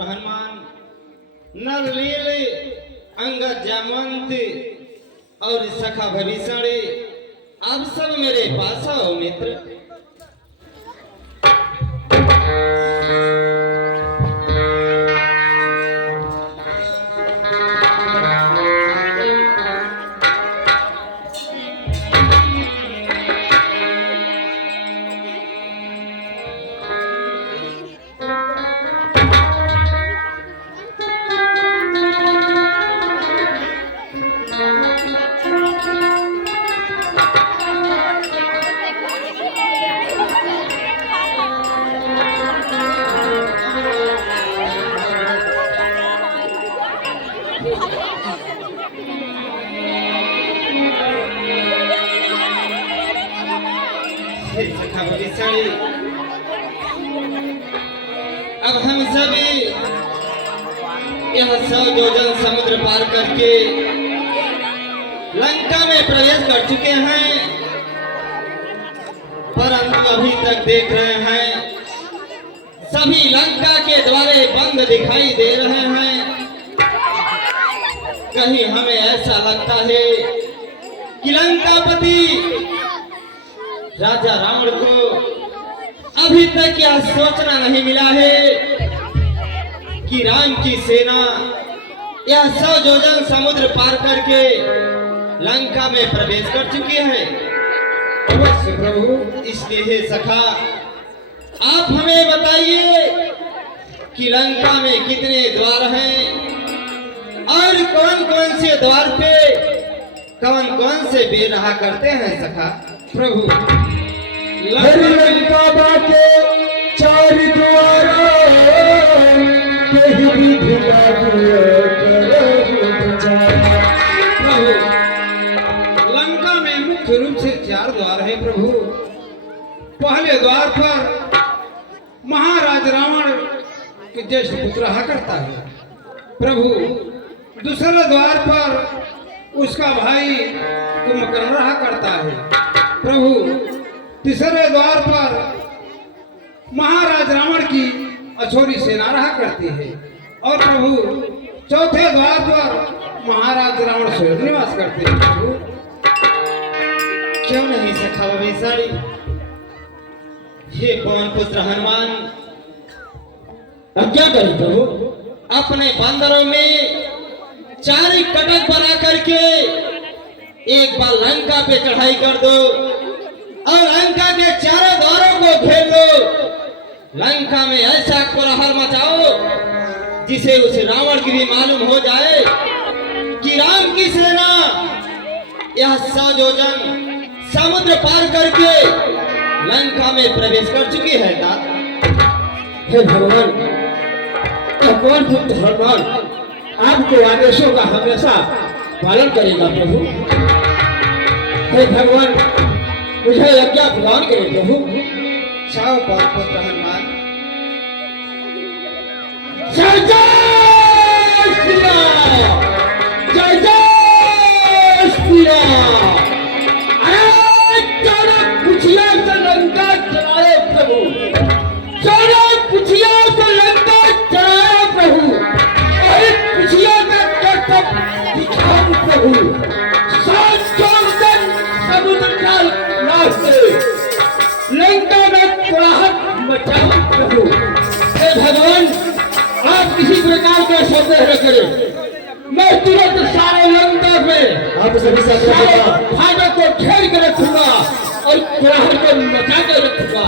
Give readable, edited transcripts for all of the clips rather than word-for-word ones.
पुत्र हनुमान, नरनील, अंगद, जामवंत और सखा भविष्ण, आप सब मेरे पास आओ मित्र। अब हम सभी यह 100 योजन समुद्र पार करके लंका में प्रवेश कर चुके हैं, परंतु अभी तक देख रहे हैं सभी लंका के द्वारे बंद दिखाई दे रहे हैं। कहीं हमें ऐसा लगता है कि लंकापति राजा रावण को अभी तक यह सोचना नहीं मिला है कि राम की सेना यह 100 योजन समुद्र पार करके लंका में प्रवेश कर चुकी है। अवश्य प्रभु, इसलिए सखा आप हमें बताइए कि लंका में कितने द्वार हैं और कौन कौन से द्वार पे कौन कौन से वीर रहा करते हैं सखा। प्रभु, लंका बाटे 4 द्वार, लंका में मुख्य रूप से 4 द्वार है प्रभु। पहले द्वार पर महाराज रावण के ज्येष्ठ पुत्र रहा करता है प्रभु। दूसरे द्वार पर उसका भाई कुंभकर्ण रहा करता है प्रभु। तीसरे द्वार पर महाराज रावण की अछोरी सेना रहा करती है और प्रभु चौथे द्वार पर महाराज रावण स्वयं निवास करते हैं प्रभु। क्यों नहीं सखा भविष्य, हे पवन पुत्र हनुमान, अब क्या करें प्रभु? अपने बंदरों में 4 कटक बना करके एक बार लंका पे चढ़ाई कर दो और लंका के 4 द्वारों को घेर लो। लंका में ऐसा कोलाहल मचाओ जिसे उस रावण की भी मालूम हो जाए कि राम की सेना यह 100 योजन समुद्र पार करके लंका में प्रवेश कर चुकी है। हे भगवान, भगवान पुत्र हनुमान आपके आदेशों का हमेशा पालन करेगा प्रभु। हे भगवान, मुझे आज्ञा प्रदान करें प्रभु। जाओ पवन पुत्र हनुमान। जय जय श्री राम, जय जय श्री राम। अरे चलो पुछिया से लंका चलाए प्रभु, चलो पुछिया से लंका चलाए प्रभु। अरे पुछिया का कर्तव्य दिखाओ प्रभु। 7 योजन समुद्र का रास्ते लंका में कोलाहल मचाओ प्रभु। हे भगवान, आप किसी प्रकार का संदेह न करें, मैं तुरंत सारे लंका में आप सभी फायदे को घेर कर रखूंगा और कोलाहल को मचा कर रखूंगा।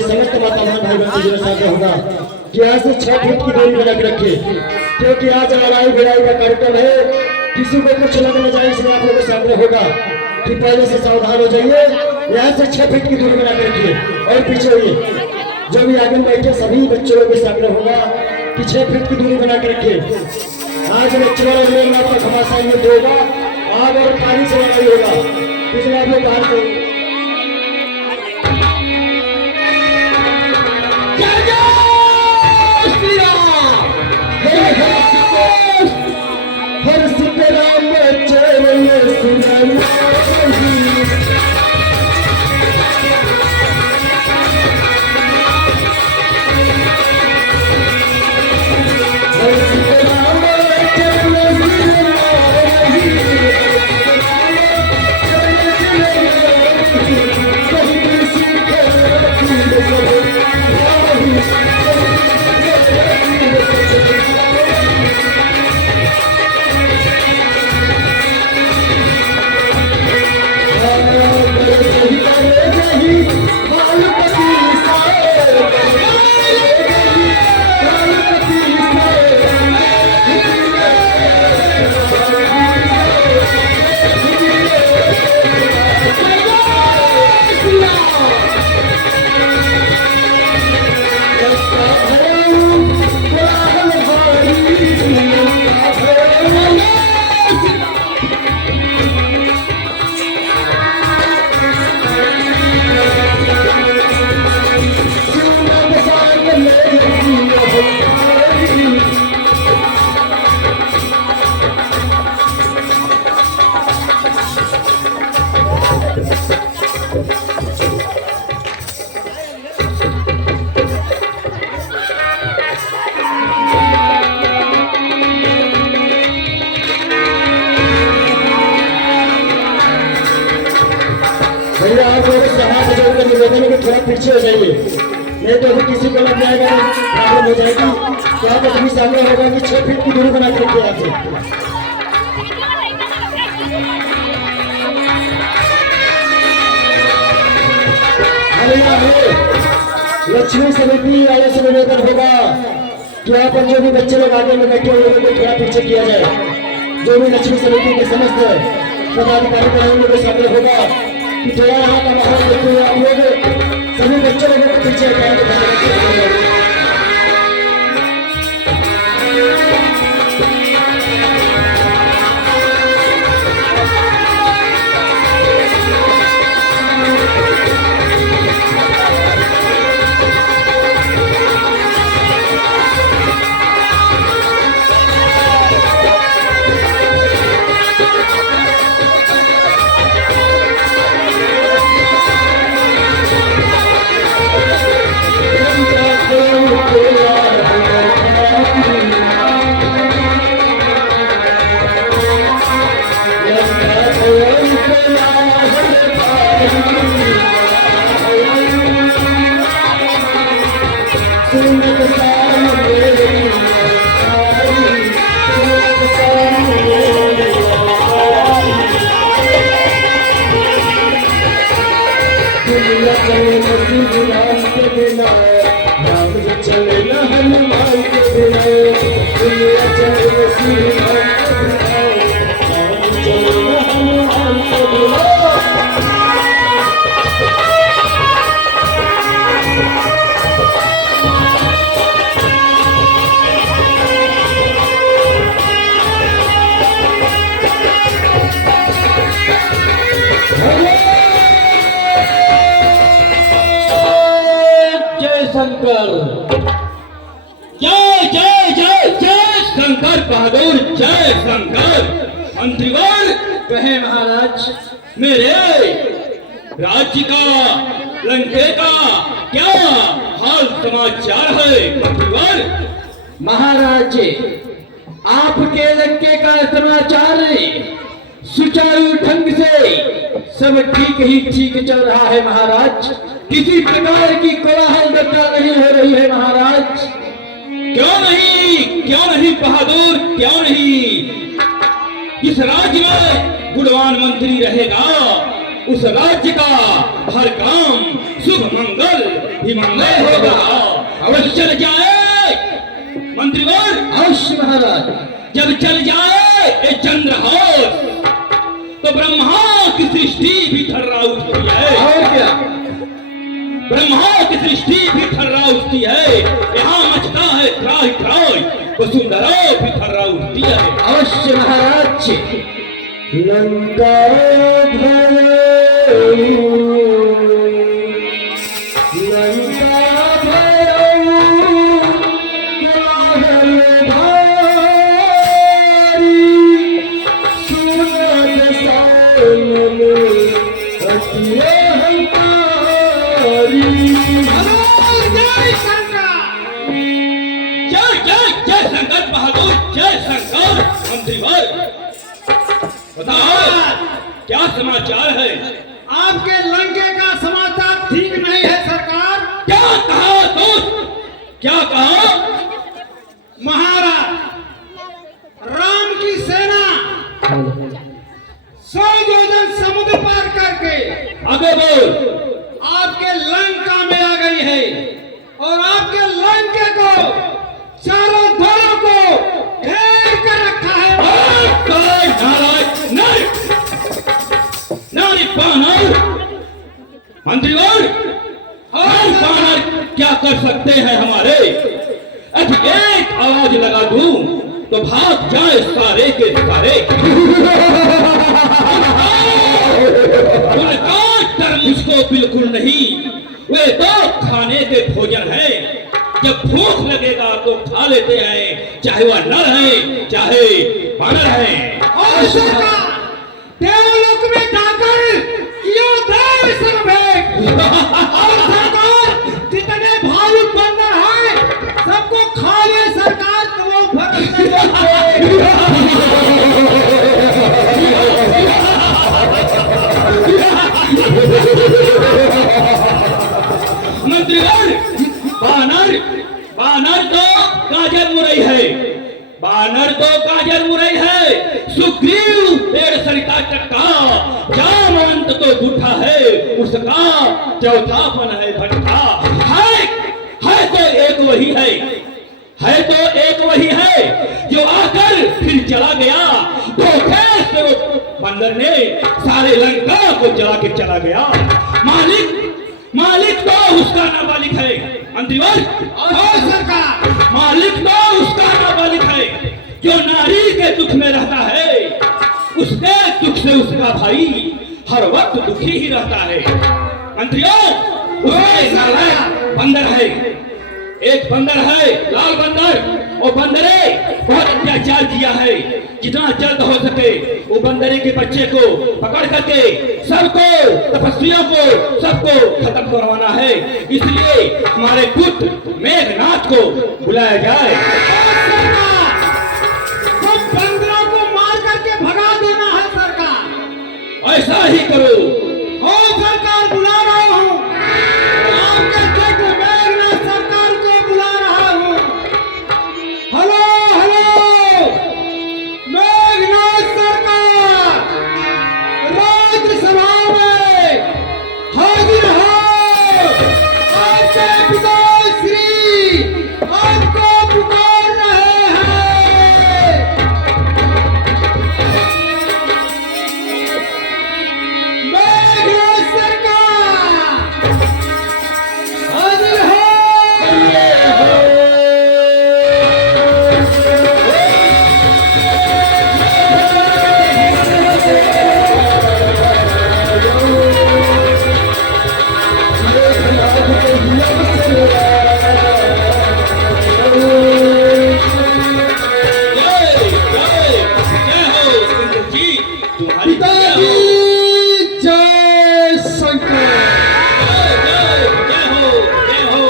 समस्त माता भाई बहनों से साथ होगा कि आज से 6 फीट की दूरी बना के रखिए, क्योंकि आज लड़ाई भिड़ाई का कार्यक्रम है। किसी को कुछ लग न जाए इसलिए आप लोगों के सामने होगा कि पहले से सावधान हो जाइए। यहाँ से 6 फीट की दूरी बना के रखिए और पीछे हुई जो भी आगे बैठे सभी बच्चों के सामने होगा कि 6 फीट की दूरी बना के रखिए। आज बच्चों वाला आपका घमासान में होगा, आग और पानी से लड़ाई होगा। पिछले आप लोग बाहर से भैया आप लोग समाज जोड़कर निवेदन है कि थोड़ा पीछे हो जाइए, नहीं तो अभी किसी को लग जाएगा प्रॉब्लम हो जाएगी। तो आपको सभी सामने होगा कि 6 फीट की दूरी बना के रखिए आपसे। लक्ष्मी समिति वाले से निवेदन होगा कि यहाँ पर जो भी बच्चे लोग आगे में बैठे हुए उनको थोड़ा पीछे किया जाए। जो भी लक्ष्मी समिति के समस्त पदाधिकारी बनाएंगे वो सामने होगा कि थोड़ा यहाँ का माहौल देखते हुए आप लोग सभी बच्चों लोगों को पीछे हटाएंगे। शंकर, जय जय जय जय शंकर बहादुर, जय शंकर। मंत्रीवर कहे महाराज, मेरे राज्य का, लंके का क्या हाल समाचार है मंत्रीवर? महाराज आपके लंके का समाचार सुचारू ढंग से सब ठीक ही ठीक चल रहा है महाराज। किसी प्रकार की कोलाहल घटना नहीं हो रही है महाराज। क्यों नहीं बहादुर, क्यों नहीं? जिस राज्य में गुणवान मंत्री रहेगा उस राज्य का हर काम शुभ मंगल ही मंगल होगा। अवश्य चल जाए मंत्रीवर, अवश्य महाराज। जब चल जाए ये चंद्रहास तो ब्रह्मा की सृष्टि भी थर्रा उठती है। और क्या, ब्रह्मा की सृष्टि भी थर्रा उठती है। यहाँ मचता है त्राहि त्राहि, वसुंधरा भी थर्रा उठती है। अवश्य महाराज। लंका जय शंकर बहादुर, जय शंकर। मंत्रीवर बताओ क्या समाचार है? आपके लंके का समाचार ठीक नहीं है सरकार। क्या कहा दोस्त, क्या कहा? महाराज राम की सेना 100 योजन समुद्र पार करके आगे बोल। आपके लंका में आ गई है और आपके लंके को चारों धड़ों को घेर कर रखा है। मंत्रीगण, हम बानर क्या कर सकते हैं हमारे? अभी एक आवाज लगा दूं तो भाग जाए सारे के सारे। उनका डर मुझको बिल्कुल नहीं, वे तो खाने के भोजन है। जब भूख लगेगा तो खा लेते हैं, चाहे वह नर है चाहे बानर है। और सरकार, देवलोक में जाकर यो देव सर्वभेद। और सरकार, जितने भालू बंदर हैं सबको खा ले सरकार, तो वो फर्क नहीं मंत्रीगण, बानर बानर तो गाजर मुरई है, बानर तो गाजर मुरई है। सुग्रीव पेड़ सरिता चट्टा, जामवंत तो झूठा है, उसका चौथापन है भटका। है तो एक वही है तो एक वही है जो आकर फिर चला गया। धोखे से वो बंदर ने सारे लंका को जला के चला गया। मालिक तो उसका नाबालिग है। अंतिमर और सरकार, मालिक तो उसका नाबालिग है जो नारी के दुख में रहता है। उसके दुख से उसका भाई हर वक्त दुखी ही रहता है। मंत्रियों, उसमें नालायक बंदर है, एक बंदर है लाल बंदर। वो बंदरे बहुत अत्याचार किया है। जितना जल्द हो सके वो बंदरे के बच्चे को पकड़ करके सबको, तपस्वियों को, सबको खत्म करवाना है। इसलिए हमारे पुत्र मेघनाथ को बुलाया जाए। तो बंदरों को मार करके भगा देना है सरकार। ऐसा ही करो। और सरकार, बुला रहा हूँ आपके क्षेत्र मेघनाथ सरकार को बुला रहा हूँ। हेलो हेलो, मेघनाथ सरकार राज्यसभा में हाजिर हो। आपके पिताश्री आपको पुकार रहे हैं। मेघनाथ सरकार हाजिर हो। जय हो इंद्रजीत, तुम्हारी पिताजी जय शंकर। जय हो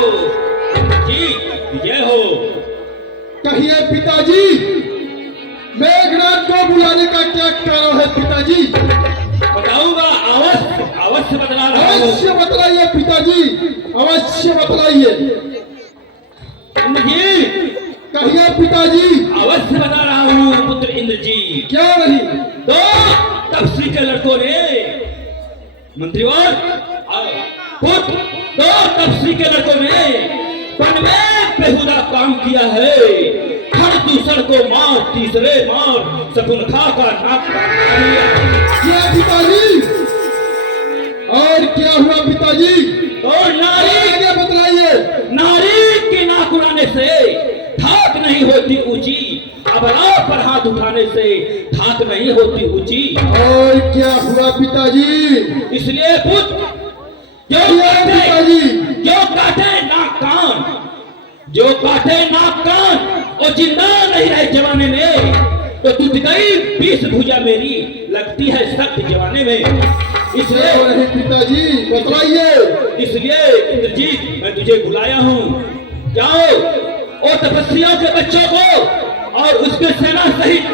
इंद्रजीत, जय हो। कहिए पिताजी, मेघनाथ को बुलाने का क्या कारण है पिताजी? बताऊंगा, अवश्य बतला रहा हूँ। अवश्य बतलाइए पिताजी, अवश्य बतलाइए। इंद्रजीत, कहिए पिताजी। अवश्य बता रहा हूँ पुत्र इंद्रजीत। क्या नहीं? दो तपस्वी के लड़कों ने मंत्रीवर पुत्र, दो तपस्वी के लड़कों ने वन में बेहुदा काम किया है। हर दूसरे को मार, तीसरे मार, शकुंतला का नाक काट लिया। क्या पिताजी? और क्या हुआ पिताजी? और नारी, आगे बतलाइए। नारी के नाक उड़ाने से थाक नहीं होती ऊंची, अबला पर हाथ उठाने से थाक नहीं होती ऊंची। और क्या हुआ पिताजी? इसलिए पुत्र, जो पिताजी काटे नाक कान, जो काटे नाक कान और जिंदा नहीं रहे जमाने में, तो टूट गई 20 भुजा मेरी, लगती है सख्त जमाने में। इसलिए नहीं पिताजी, बतलाइए। इसलिए इंद्रजीत, मैं तुझे बुलाया हूँ। जाओ और तपस्वियों के बच्चों को और उसके सेना सहित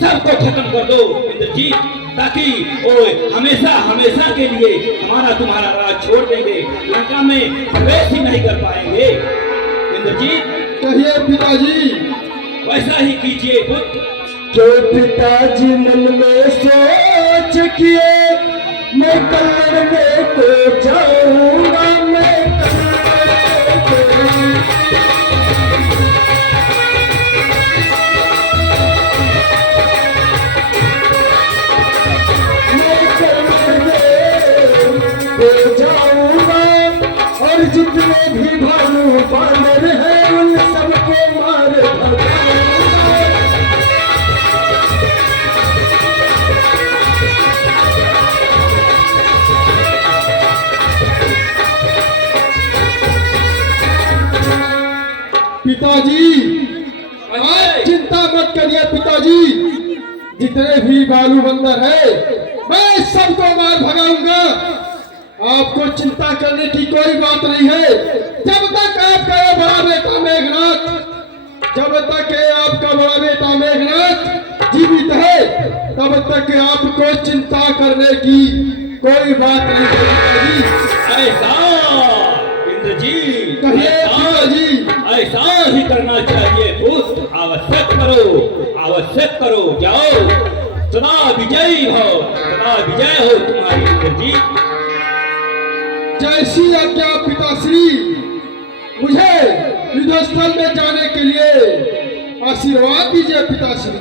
सबको खत्म कर दो इंद्रजीत, ताकि वो हमेशा हमेशा के लिए हमारा तुम्हारा राज छोड़ देंगे, लंका में प्रवेश ही नहीं कर पाएंगे। इंद्रजीत, कहिए पिताजी। वैसा ही कीजिए पुत्र। जो पिताजी मन में सोच किए, मैं करने को जाऊंगा, मैं करने को जाऊंगा। जितने भी भालू बानर हैं उन सबको मार भगाऊंगा। पिताजी आप चिंता मत करिए पिताजी, जितने भी बालू बंदर है मैं सबको मार भगाऊंगा। आपको चिंता करने की कोई बात नहीं है। जब तक आपका ये बड़ा बेटा मेघनाथ, जब तक ये आपका बड़ा बेटा मेघनाथ जीवित है तब तक आपको चिंता करने की कोई बात नहीं है पिताजी। ऐसा इंद्रजीत, कहिए पिताजी। ऐसा ही करना चाहिए पुत्र। आवश्यक करो, जाओ, सदा विजयी हो, सदा विजय हो तुम्हारी इंद्रजीत। जैसी आज्ञा पिताश्री, मुझे युद्धस्थल में जाने के लिए आशीर्वाद दीजिए पिताश्री।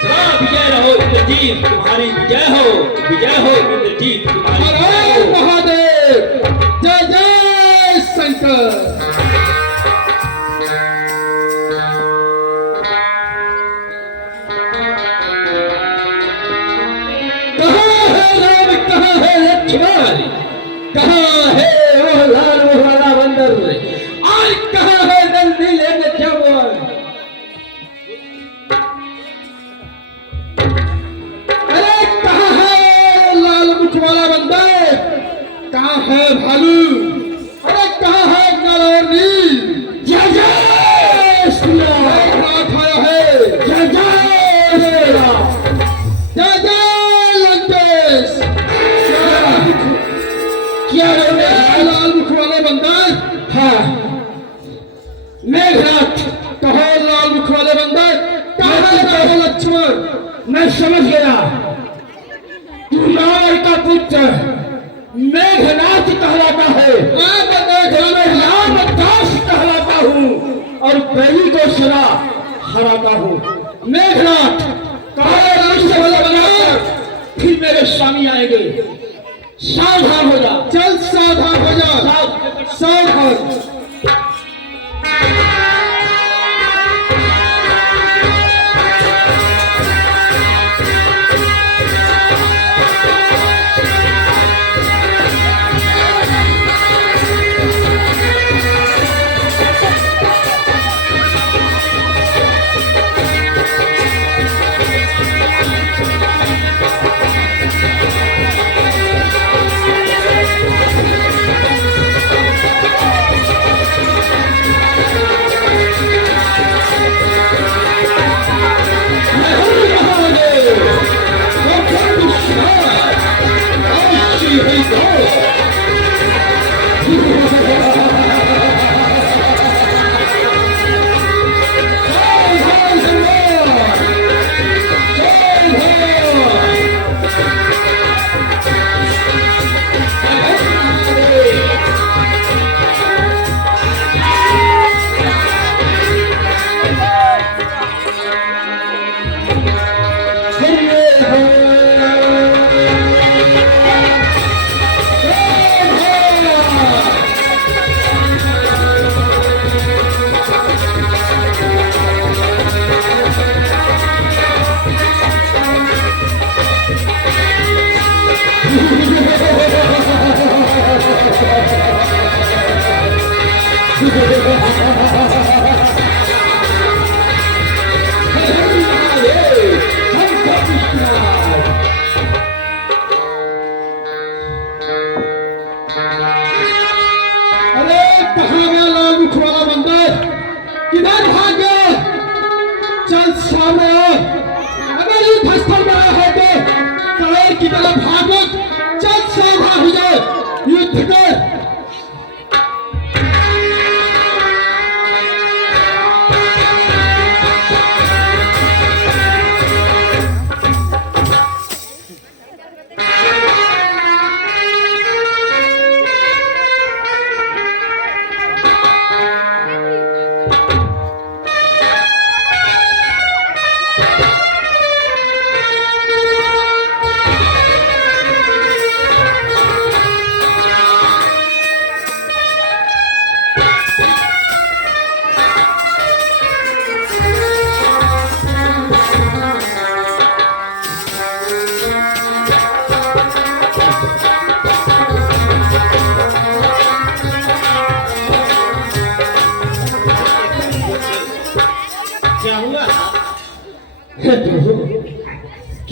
सदा विजय रहो इंद्रजीत, तुम्हारी विजय हो इंद्रजीत, तुम्हारी हर विजय हर हो। महादेव, जय जय शंकर। कहाँ है राम, कहाँ है लक्ष्मण, कहाँ है वो लाल वो वाला बंदर, और कहाँ है नंदीले में जवान। अरे कहाँ है लाल मुख वाला बंदर, कहाँ है भालू, अरे कहाँ है नरौनी। जय जय श्री राम, नाथ आया है। जय जय श्री राम, जय जय लंकेश। क्या लाल मुख वाले बंदर? हाँ मेघनाथ, कहो लाल मुख वाले बंदर, कहाँ है लक्ष्मण? मैं समझ गया, तू रावण का पुत्र मेघनाथ कहलाता है। मैं रामदास कहलाता हूँ और बैली को सदा हराता हूँ। मेघनाथ कहो वाला बनाकर फिर मेरे स्वामी आएंगे। सावधान हो जा, चल सावधान हो जा, सावधान। की तरफ भागो, चल सावधान हो जाओ, युद्ध कर।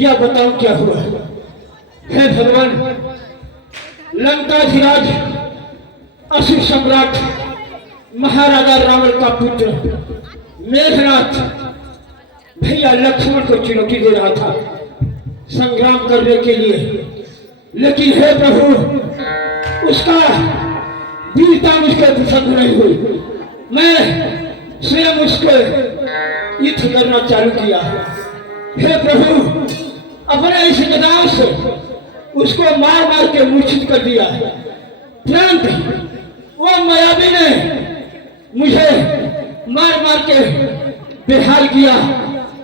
क्या बताऊं क्या हुआ। हे भगवान, लंकाधिराज असुर सम्राट महाराजा रावण का पुत्र मेघनाथ भैया लक्ष्मण को चुनौती दे रहा था संग्राम करने के लिए, लेकिन हे प्रभु उसका वीरता मुझको पसंद नहीं हुई। मैं स्वयं उसको युद्ध करना चालू किया। हे प्रभु, अपने इस गदा से उसको मार मार के मूर्छित कर दिया। तुरंत वो मायावी ने मुझे मार मार के बेहाल किया।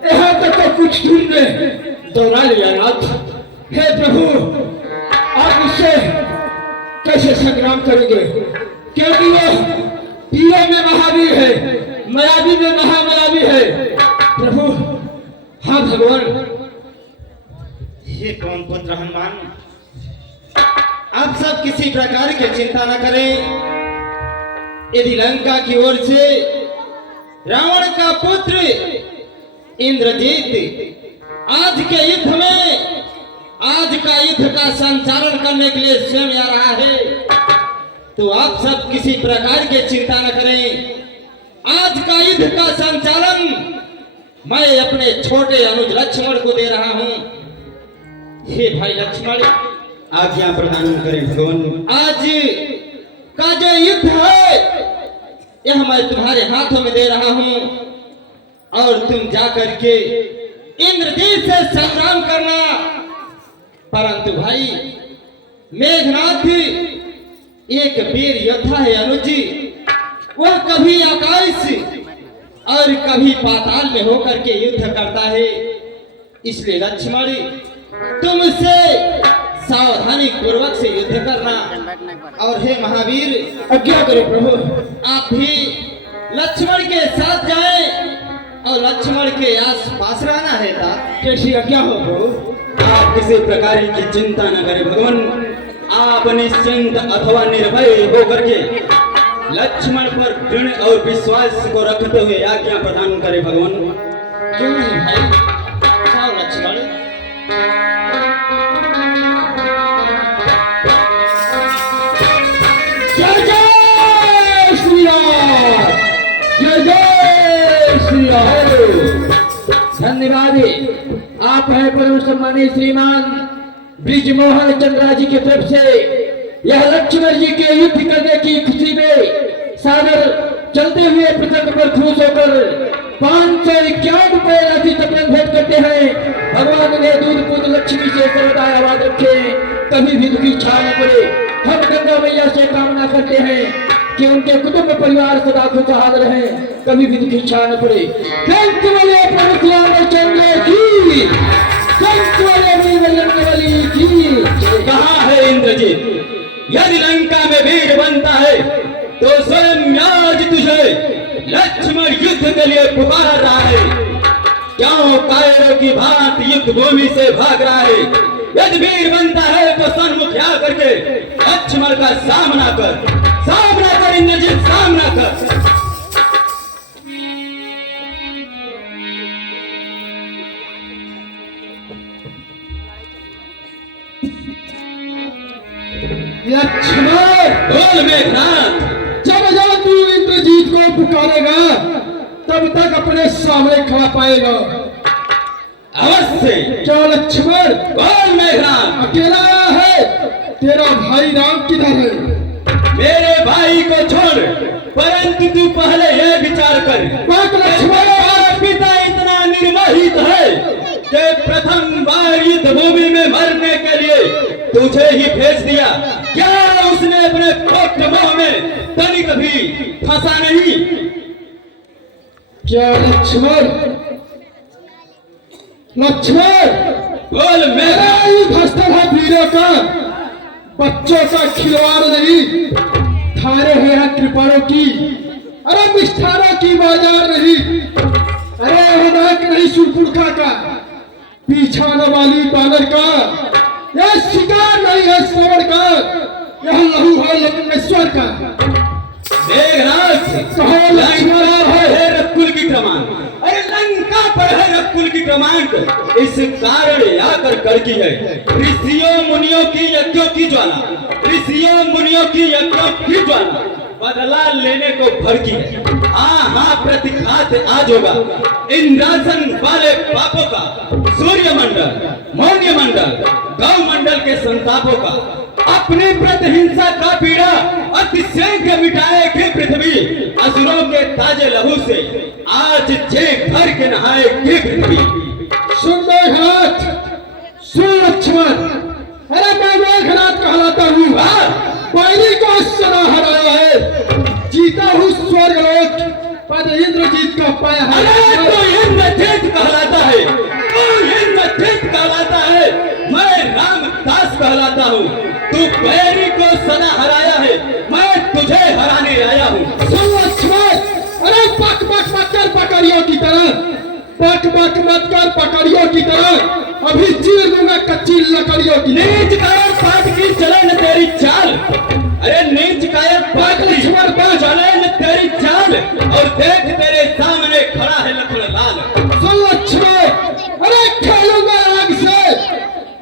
यहाँ तक तो कुछ दूर में दौड़ा लिया नाथ। हे प्रभु, आप इससे कैसे संग्राम करेंगे, क्योंकि वो तीरों में महावीर है, मायावी में महामायावी है। प्रभु, हाँ भगवान। हे कौन पुत्र हनुमान, आप सब किसी प्रकार की चिंता न करें। यदि लंका की ओर से रावण का पुत्र इंद्रजीत आज के युद्ध में, आज का युद्ध का संचालन करने के लिए स्वयं आ रहा है, तो आप सब किसी प्रकार की चिंता न करें। आज का युद्ध का संचालन मैं अपने छोटे अनुज लक्ष्मण को दे रहा हूं। हे भाई लक्ष्मण, आज्ञा प्रदान करें भगवान। आज का जो युद्ध है यह मैं तुम्हारे हाथों में दे रहा हूं, और तुम जाकर के इंद्रजीत से संग्राम करना। परंतु भाई मेघनाथ एक वीर योद्धा है अनुज जी, वह कभी आकाश और कभी पाताल में होकर के युद्ध करता है। इसलिए लक्ष्मण, तुम उससे सावधानी पूर्वक से युद्ध करना। और हे महावीर, आज्ञा करो प्रभु। आप भी लक्ष्मण के साथ जाएं और लक्ष्मण के आस पास रहना है। कैसी आज्ञा हो प्रभु। आप किसी प्रकार की चिंता न करें भगवान। आप निश्चिंत अथवा निर्भय होकर के लक्ष्मण पर दृढ़ और विश्वास को रखते हुए आज्ञा प्रदान करें भगवान। क्यों नहीं भाई, जाओ लक्ष्मण। जय जय श्री राम, जय जय श्री राम। धन्यवाद। आप हैं परम सम्मानित श्रीमान ब्रिजमोहन चंद्रा जी की तरफ से यह लक्ष्मण जी के युद्ध करने की खुशी में सागर चलते हुए पृथक पर खुश होकर 551 रुपए राशि तपन भेंट करते हैं। भगवान ने दूध पूत लक्ष्मी से सर्वदा आवाज रखे, कभी भी दुखी छा न पड़े। हम गंगा मैया से कामना करते हैं कि उनके कुटुंब परिवार सदा खुशहाल रहे, कभी भी दुखी छा न पड़े। प्रभु रामचंद्र की, की। कहाँ है इंद्रजीत? यदि लंका में वीर बनता है तो स्वयं आज तुझे लक्ष्मण युद्ध के लिए पुकार रहा है। क्यों कायरों की भांति युद्ध भूमि से भाग रहा है? यदि वीर बनता है तो सन्मुख आकर के लक्ष्मण का सामना कर इंद्रजीत, सामना कर। लक्ष्मण, बोल मेघनाथ। जब जब तू इंद्रजीत को पुकारेगा तब तक अपने सामने खड़ा पाएगा। अवश्य। क्या लक्ष्मण? बोल मेघनाथ। अकेला है? तेरा भाई राम किधर है? मेरे भाई को छोड़, परंतु तू पहले यह विचार कर, लक्ष्मण पिता इतना निर्मोहित है कि प्रथम बार युद्ध भूमि में मरने के लिए तुझे ही भेज दिया। क्या उसने अपने खोट मोह में तनिक भी फंसा नहीं? क्या लक्ष्मण? लक्ष्मण, बोल मेरा युद्ध स्थल है वीरों का, बच्चों का खिलवाड़ नहीं। थारे है यहाँ कृपाणों की, अरे मिष्ठारों की बाजार नहीं। अरे हदाक नहीं सुरपुरखा का, पीछाने वाली बानर का। यह शिकार नहीं है श्रवण का, यह लहू है लंकेश्वर का। मेघनाथ, कहो लक्ष्मण है रकुल की कमान। अरे लंका पर है रकुल की कमान। इस कारण आकर कड़की है। ऋषियों मुनियों की यज्ञों की ज्वाला, ऋषियों मुनियों की यज्ञों की ज्वाला बदला लेने को भड़की है। हाँ प्रतिघात आज होगा इंद्रासन वाले पापों का, सूर्य मंडल, मौर्य मंडल, गौ मंडल के संतापों का। अपनी प्रतिहिंसा का पीड़ा अतिशीघ्र मिटाएगी पृथ्वी, असुरों के ताजे लहू से आज चेक भर के नहाएगी पृथ्वी। सुन मेघनाथ, सुन लक्ष्मण, अरे मैं मेघनाथ कहलाता हूँ, बैरी को सदा हराया है, जीता हूँ स्वर्गलोक, पर इंद्रजीत का पाया है। अरे तो इंद्रजीत कहलाता है, तो इंद्रजीत कहलाता है, मैं रामदास कहलाता हूँ। तू बैरी को सदा हराया है, मैं तुझे हराने आया हूँ। सुन लक्ष्मण, अरे बक बक मत कर पकड़ियों की तरह, बक बक मत कर पकड़ियों की तरह, अभी चीर दूंगा कच्ची लकड़ियों की। नीच कायर पाट की चले न तेरी चाल, अरे नीच कायर पाट की चले न तेरी चाल, और देख तेरे सामने खड़ा है लखन लाल। सुन लक्ष्मण, अरे खेलूंगा आग से,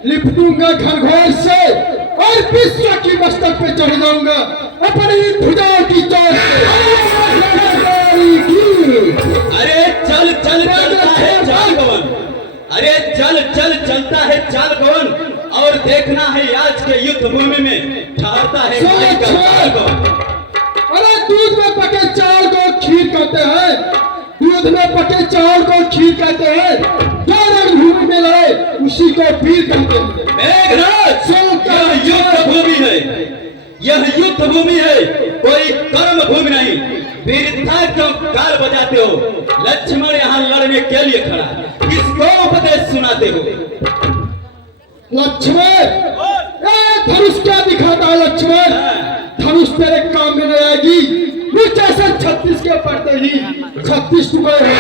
लिपटूंगा घनघोर से, और विश्व की मस्तक पे चढ़ जाऊंगा अपनी भुजाओं की चोट से। अरे चल चल चलता है चाल गवन, अरे चल चल चलता है चाल गवन, और देखना है आज के युद्ध भूमि में ठहरता है चाल गवन। अरे दूध में पके चावल को खीर कहते हैं, दूध में पके चावल को खीर कहते हैं, जो रणभूमि में लड़े उसी को वीर कहते हैं। मेघनाथ, यह युद्ध भूमि है, यह युद्ध भूमि है, कोई कर्म भूमि नहीं। वीरता क्यों गाल बजाते हो? लक्ष्मण यहाँ लड़ने के लिए खड़ा है, किसको उपदेश सुनाते हो? लक्ष्मण, धनुष क्या दिखाता है लक्ष्मण? धनुष तेरे काम में नहीं आएगी, नीचे से 36 के पड़ते ही 36 टुकड़े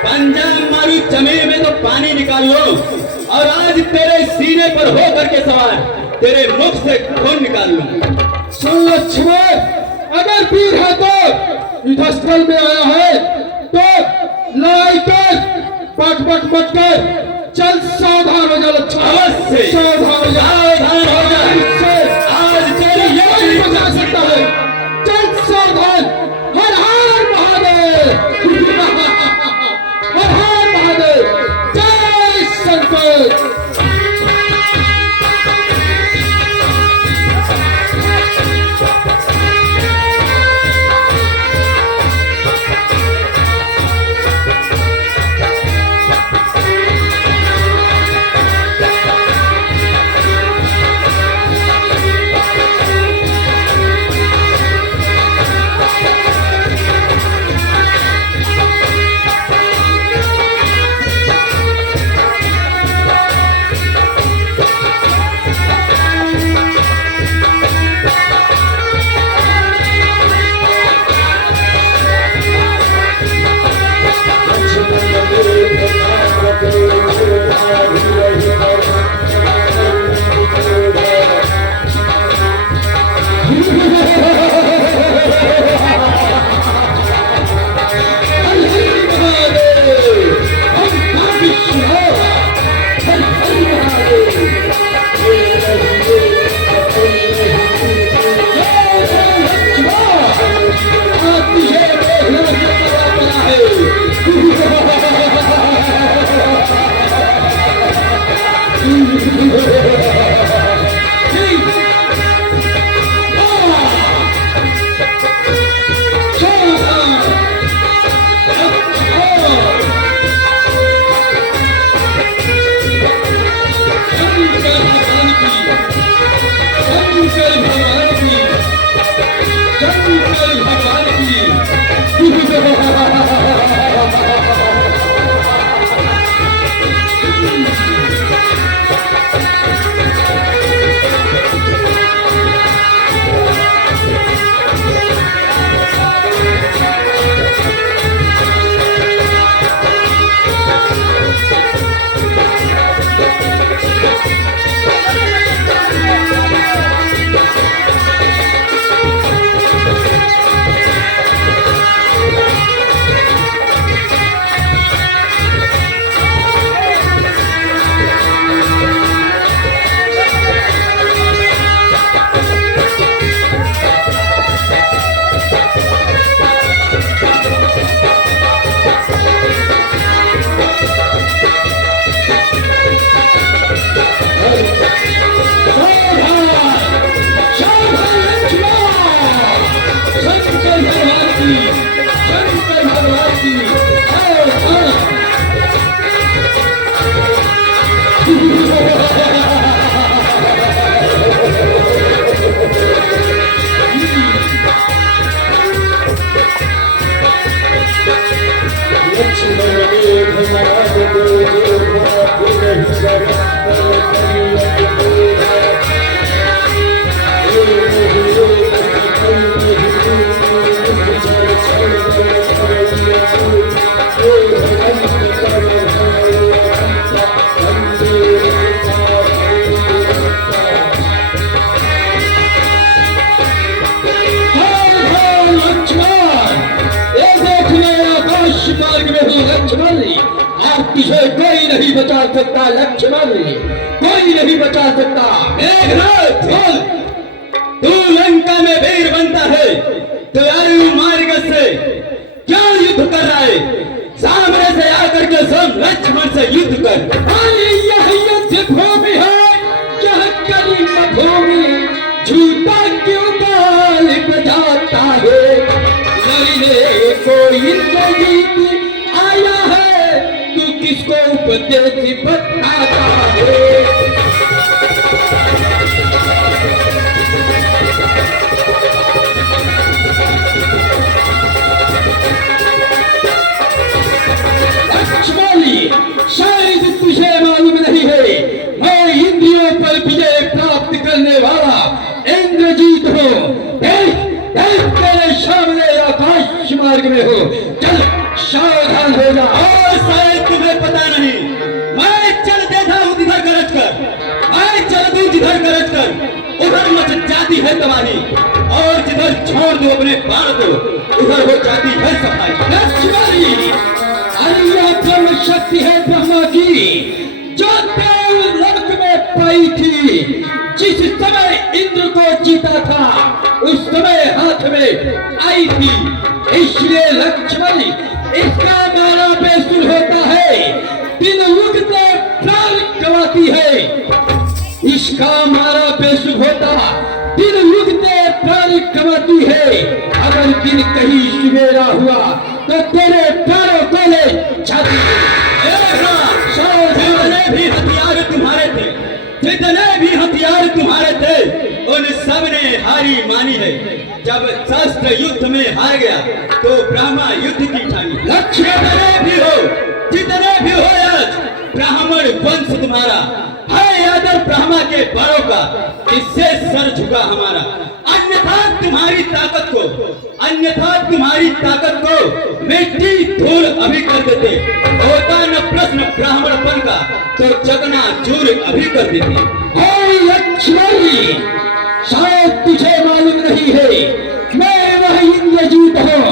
पंजा मारू जमीन में तो पानी निकालो, और आज तेरे सीने पर हो करके सवार तेरे मुख से खून निकाल लूं। सुन लक्ष्मण, अगर वीर है तो युद्धस्थल में आया है तो लड़ाई कर, बक बक मत कर, चल सावधान हो जा लक्ष्मण, सावधान हो जा, आज तेरे यही बचा सकता है, चल सावधान। हर हर महादेव, हर हर महादेव, जय शंकर। सकता लक्ष्मण, कोई नहीं बचा सकता। मेघनाथ बोल, तू लंका में वीर बनता है तो आयु मार्ग से क्या युद्ध कर रहा है? सामने से आकर के सब लक्ष्मण से युद्ध कर। अरे यह युद्ध भूमि है, यह कलिंग भूमि, झूठा क्यों गाल बजाता है? लड़ने को इंद्रजीत आया है, तू किसको उपदेश बताता है? शायद तुझे मालूम नहीं है, मैं इंद्रियों पर विजय प्राप्त करने वाला इंद्रजीत हूँ। देख देख तेरे सामने आकाश मार्ग में हो, चल सावधान हो जा। और शायद तुम्हें पता नहीं, मैं चल देता हूँ जिधर गरज कर, मैं चल दूँ जिधर गरज कर, उधर मच जाती है तबाही, और जिधर छोड़ दो अपने बाण को उधर हो जाती है सफाई। लक्ष्मणी, अरे यह ब्रह्म शक्ति है ब्रह्मा की, जो देवलोक में पाई थी। जिस समय इंद्र को जीता था उस समय हाथ में आई थी, इसलिए लक्ष्मण इसका मारा बेसुर होता है, दिन उगते प्राण गवाती है। इसका मारा बेसुर होता, दिन उगते प्राण गवाती है। अगर दिन कहीं सवेरा हुआ तो तेरे पैरों को ले जाती है। जितने भी हथियार तुम्हारे थे, जितने भी हथियार तुम्हारे थे, उन सब ने हारी मानी है। जब शस्त्र युद्ध में हार गया तो ब्रह्मा युद्ध की ठानी। जितने भी हो आज ब्राह्मण वंश तुम्हारा है, यादव ब्रह्मा के बड़ों का, इससे सर झुका हमारा। अन्यथा तुम्हारी ताकत को मिट्टी धूल अभी कर देते। होता न प्रश्न ब्राह्मणपन का तो चकना चूर अभी कर देते। हे लक्ष्मणी, शायद तुझे मालूम नहीं है, मैं वह इंद्रजीत हूँ।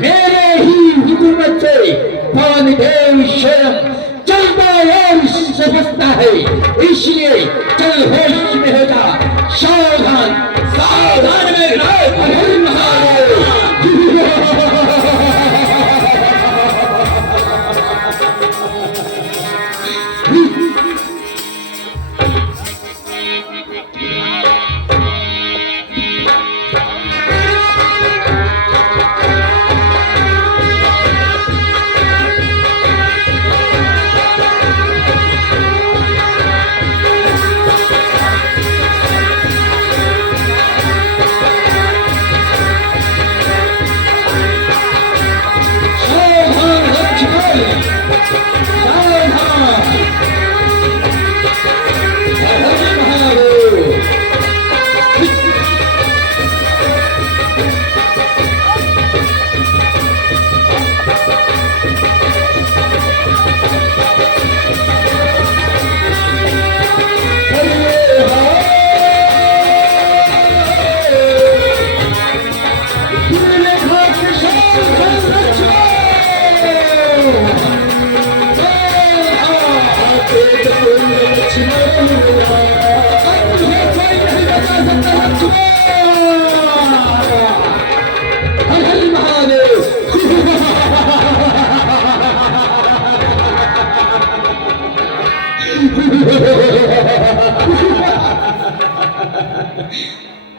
मेरे ही हुकूमत से भानुदेव स्वयं चलता और समझता है, इसलिए चल होश में हो जा। सावधान सावधान में हर महादेव।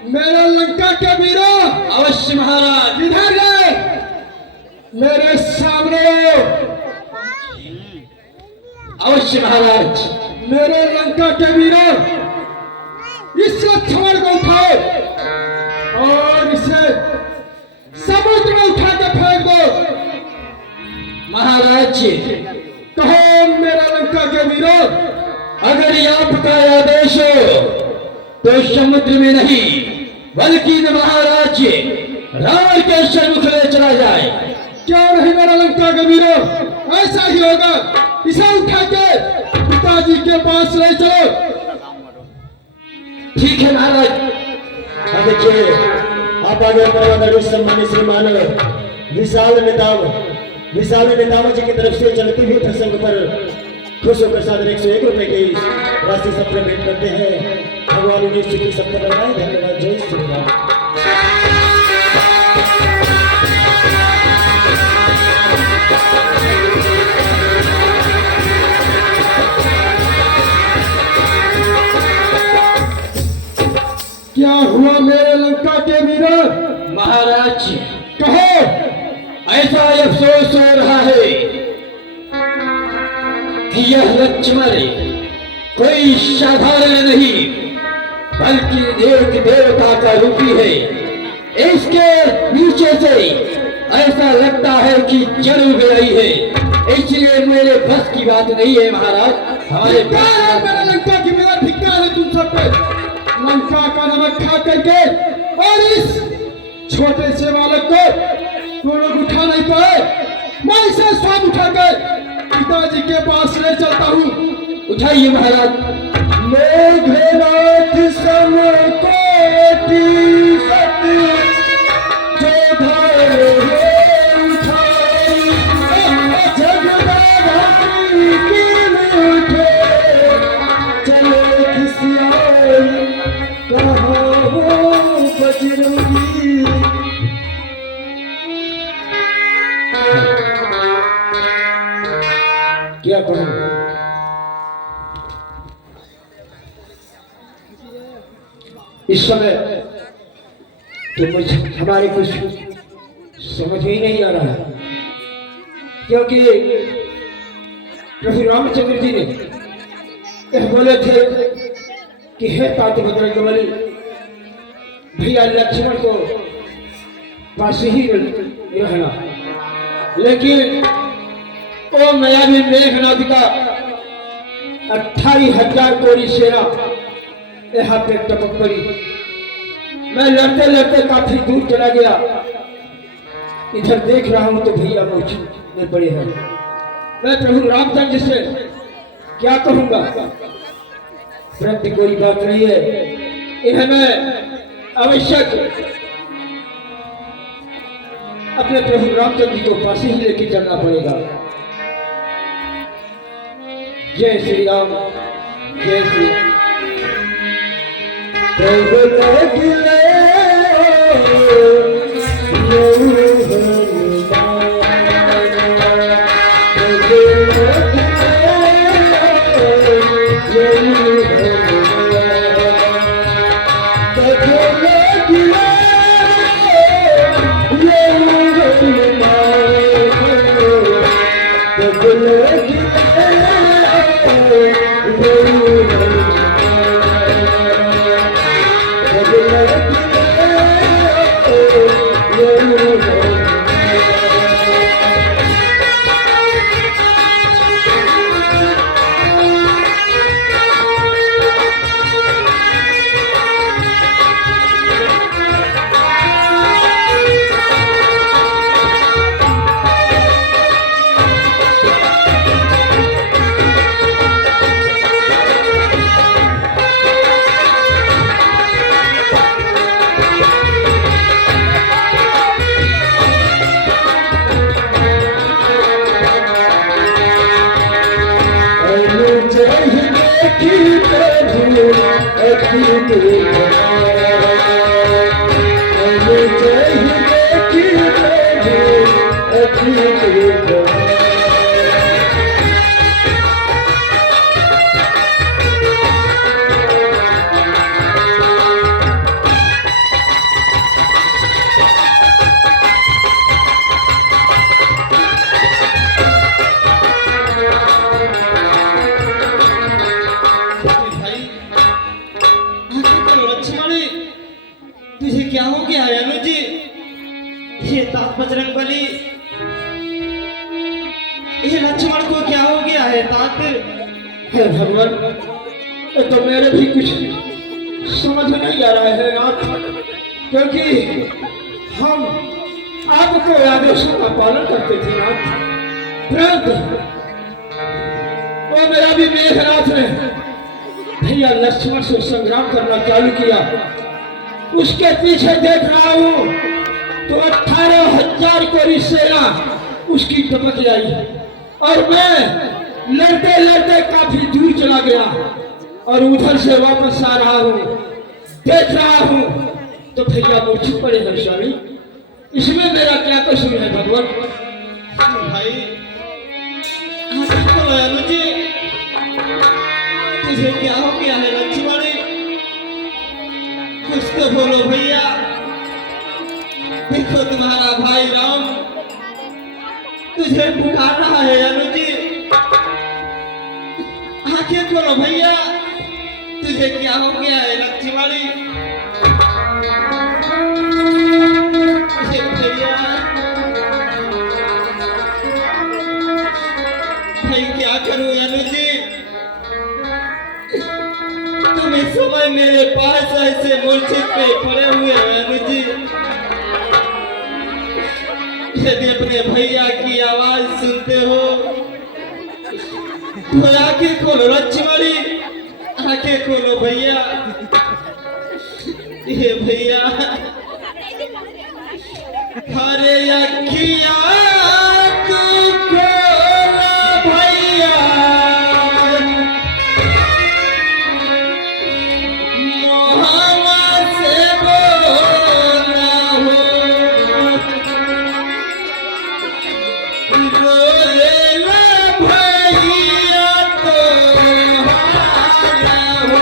मेरे लंका के वीरों, अवश्य महाराज। इधर है मेरे सामने। अवश्य महाराज। मेरे लंका के वीरों, इस लक्ष्मण को उठाओ और इसे समुद्र में उठा के फेंक दो। महाराज जी, कहो मेरा लंका के वीरों, अगर आपका आदेश हो तो समुद्र में नहीं बल्कि महाराज जी रावण के सम्मुख ले चला जाए। क्यों नहीं मेरा लंका के वीरों, ऐसा ही होगा। इसे उठा के पिताजी के पास ले चलो। ठीक है महाराज। अब देखिए, आप आगे परवानगी सम्मानित श्रीमान विशाल नेताओं जी की तरफ से चलती हुई प्रसंग पर खुश होकर सादर 101 रुपए की राशि सप्लीमेंट करते हैं। भगवान उन्हें सुखी संपन्न बनाए। धन्यवाद। जय श्री राम। क्या हुआ मेरे लंका के वीर? महाराज, कहो। ऐसा अफसोस हो रहा है कि यह लक्ष्मण कोई साधारण नहीं बल्कि एक देवता का रूपी है। इसके नीचे से ऐसा लगता है कि जल गई है, इसलिए मेरे बस की बात नहीं है महाराज। हमारे धिक्कार है मेरे लंका की मेरा धिक्कार है तुम सब पे। लंका का नमक खा करके और इस छोटे से बालक को तुम लोग उठा नहीं पाए। मैं इसे सब उठाकर पिताजी के पास ले चलता हूँ। उठाइए महाराज। मेघनाथ सम कोटि सती जो धारे उठाई, जगदाधारी कीन उठे, चले खिसियाई कहाँ हो बजरंगी। क्या कहूँ? इस समय तो मुझे हमारे कुछ समझ ही नहीं आ रहा है, क्योंकि प्रभु रामचंद्र जी ने यह बोले थे कि हे तात बजरंगबली, भैया लक्ष्मण को पास ही रहना, लेकिन वो नया भी मेघनाथ का 28,000 कोरी सेना यहाँ पे टपक पड़ी। मैं लड़ते लड़ते काफी दूर चला गया, इधर देख रहा हूं तो भैया में पड़े हैं। मैं प्रभु रामचंद्र से क्या कहूंगा, परंतु कोई बात नहीं है, इन्हें मैं आवश्यक अपने प्रभु रामचंद्र जी को पास ही लेके चलना पड़ेगा। जय श्री राम। जय श्री राम। प्रभु लगिले तुझे क्या हो गया है अनुज? ये तात बजरंगबली, ये लक्ष्मण को क्या हो गया है तात? हे भगवान, ये तो मेरे भी कुछ समझ में नहीं आ रहा है नाथ, क्योंकि हम आपके आदेशों का पालन करते थे नाथ, परंतु वो मेरा भी मेघनाथ ने भैया लक्ष्मण से संग्राम करना चालू किया। उसके पीछे देख रहा हूं तो 18,000 कोरी सेना उसकी टपक आई और मैं लड़ते लड़ते काफी दूर चला गया और उधर से वापस आ रहा हूँ, देख रहा हूँ तो भैया मूर्छित पड़े हैं स्वामी। इसमें मेरा क्या कसूर है भगवान? भाई मुझे तुझे क्या हो गया है लक्ष्मणी? कुछ तो बोलो भैया। देखो तुम्हारा भाई राम तुझे पुकार रहा है अनुजी। आंखें खोलो भैया, तुझे क्या हो गया है लक्ष्मणी? भैया भाई क्या करूं अनुजी? तुम इस समय मेरे पास ऐसे मूर्छित पे पड़े हुए हैं अनुजी। यदि अपने भैया की आवाज सुनते हो तो आंखें खोलो लक्ष्मणी, आंखें खोलो भैया। ये भैया हरे अखिया तू खोल भैया, मोहम्मा से बोला हो, रोले ला भैया तो हारा हो।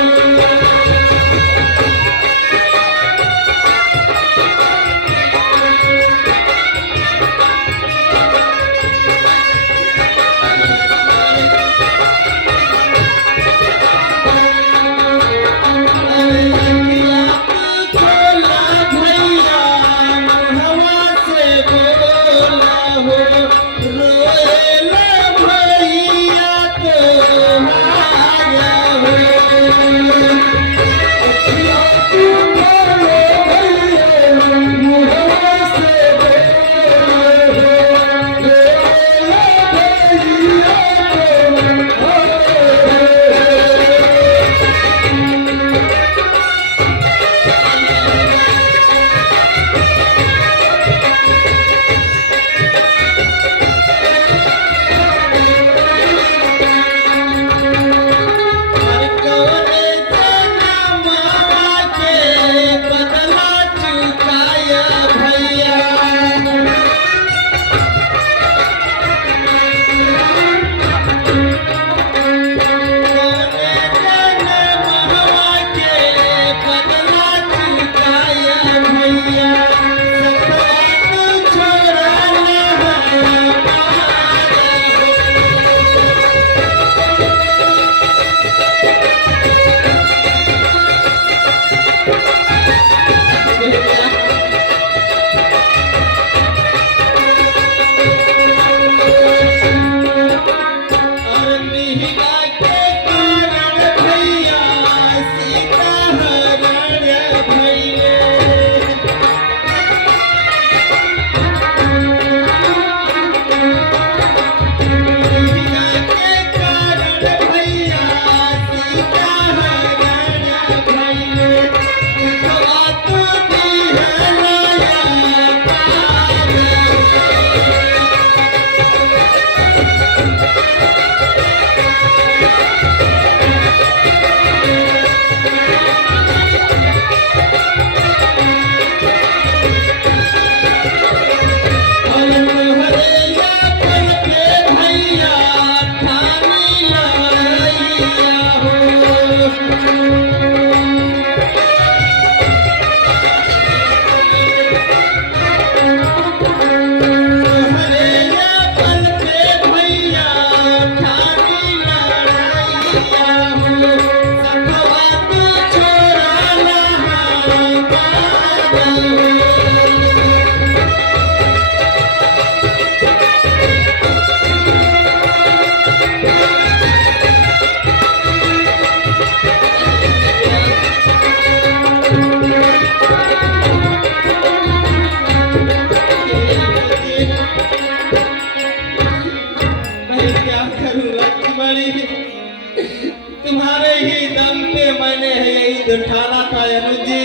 ठाना था अनुज जी,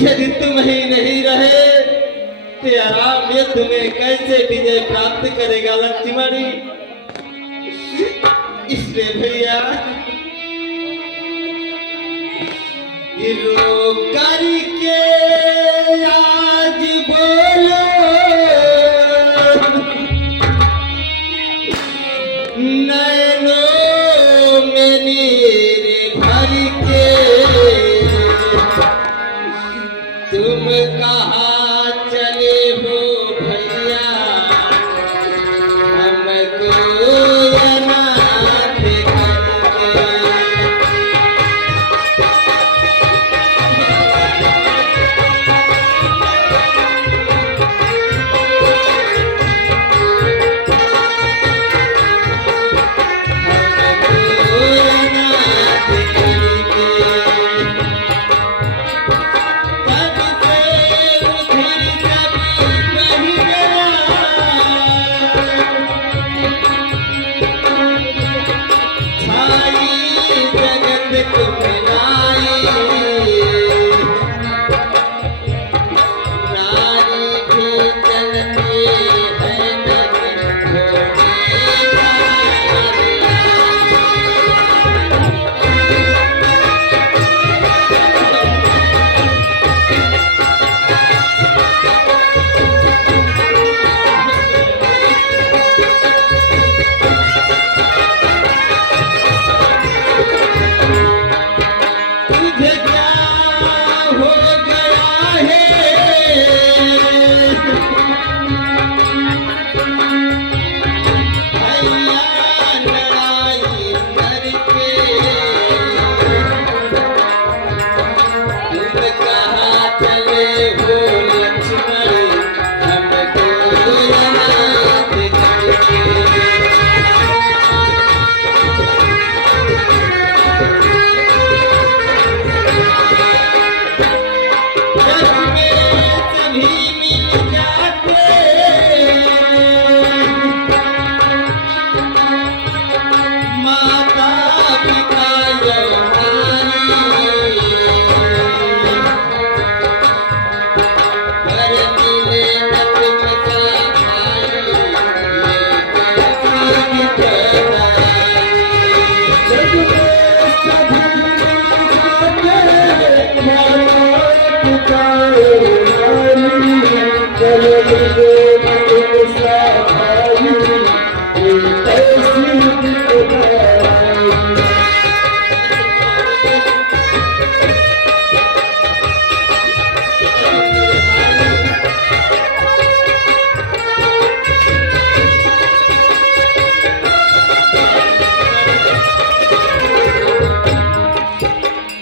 यदि तुम ही नहीं रहे तो आराम ये तुम्हें कैसे विजय प्राप्त करेगा लक्ष्मणी। इसलिए भैया रो करके आज बोलो नैनों में नीर भर के तुम कहाँ चले हो भैया हमको अनाथ करके।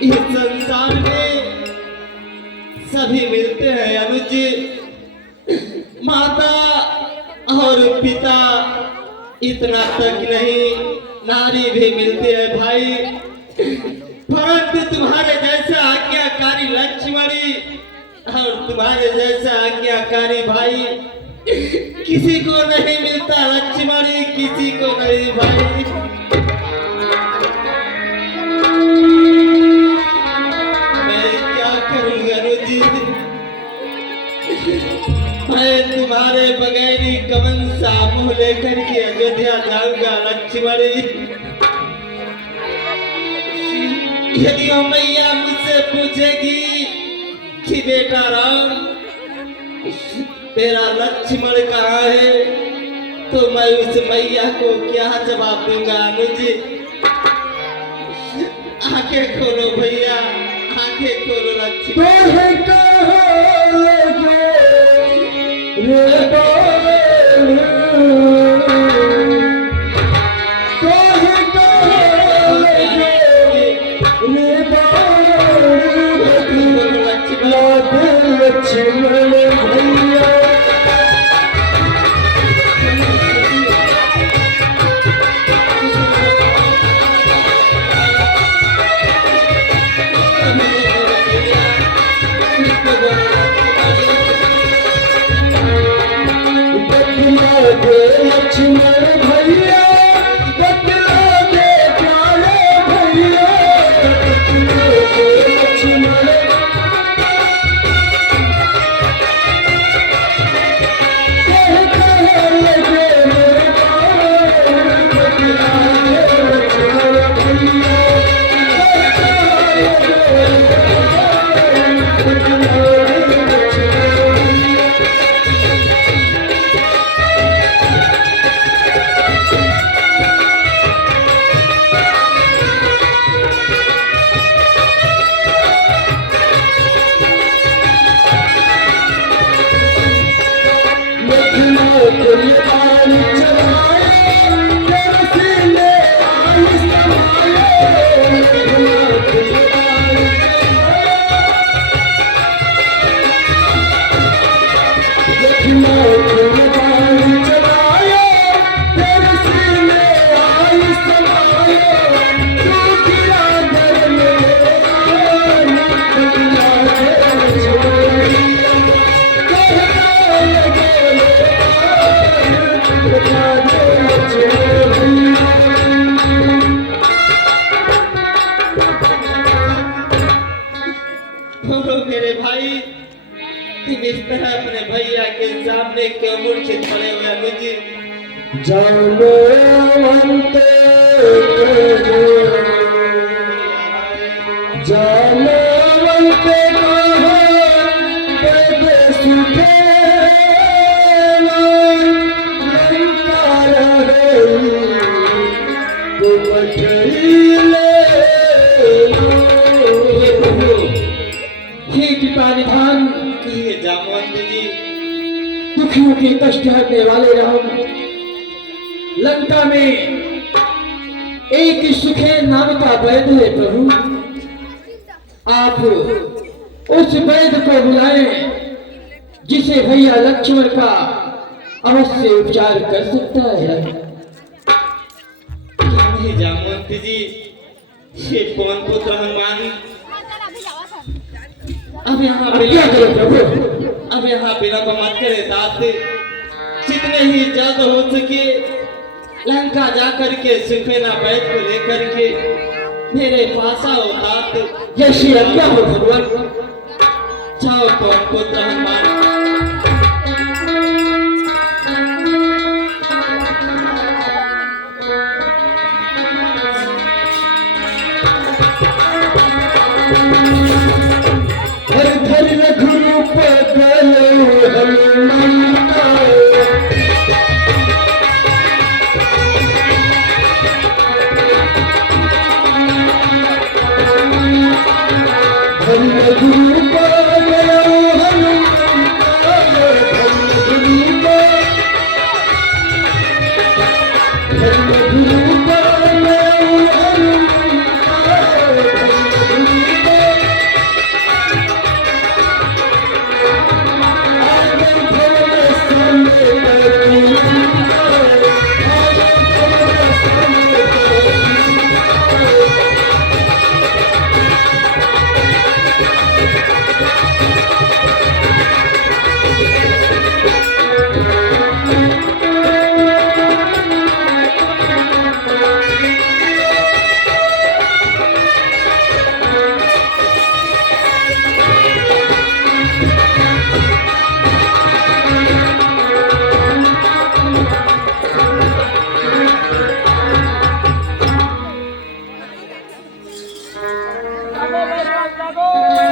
इस संसार में सभी मिलते हैं अनुज, माता और पिता इतना तक नहीं, नारी भी मिलते हैं भाई। परंतु तुम्हारे जैसा आज्ञाकारी लक्ष्मणी और तुम्हारे जैसा आज्ञाकारी भाई किसी को नहीं मिलता लक्ष्मणी, किसी को नहीं भाई। मैं तुम्हारे बगैर ही कमन सा मुंह लेकर के अयोध्या जाऊंगा लक्ष्मणी। यदि वो मैया मुझसे पूछेगी कि बेटा राम तेरा लक्ष्मण कहाँ है, तो मैं उस मैया को क्या जवाब दूंगा अनुज? आंखें खोलो भैया, आंखें खोलो लक्ष्मण। भाई, तुम इस तरह अपने भैया के सामने क्यों मूर्छित पड़े हुए हो मुझे? जानवंते जानवंते सुखे हे कृपा निधान, ये जामवंत जी, दुखियों के कष्ट हरने वाले राम, लंका में एक सुखे नाम का वैद है प्रभु। आप उस वैद को बुलाएं जिसे भैया लक्ष्मण का अवश्य उपचार कर सकता है। ये जामवंत जी, ये पवन पुत्र हनुमान अब यहाँ क्या करो प्रभु? विलंब मत करे तात, जितने ही जल्द हो सके लंका जाकर के सुखेना वैद को लेकर के मेरे पास आओ तात। जैसी आज्ञा हो भगवान। जाओ पवन पुत्र हनुमान।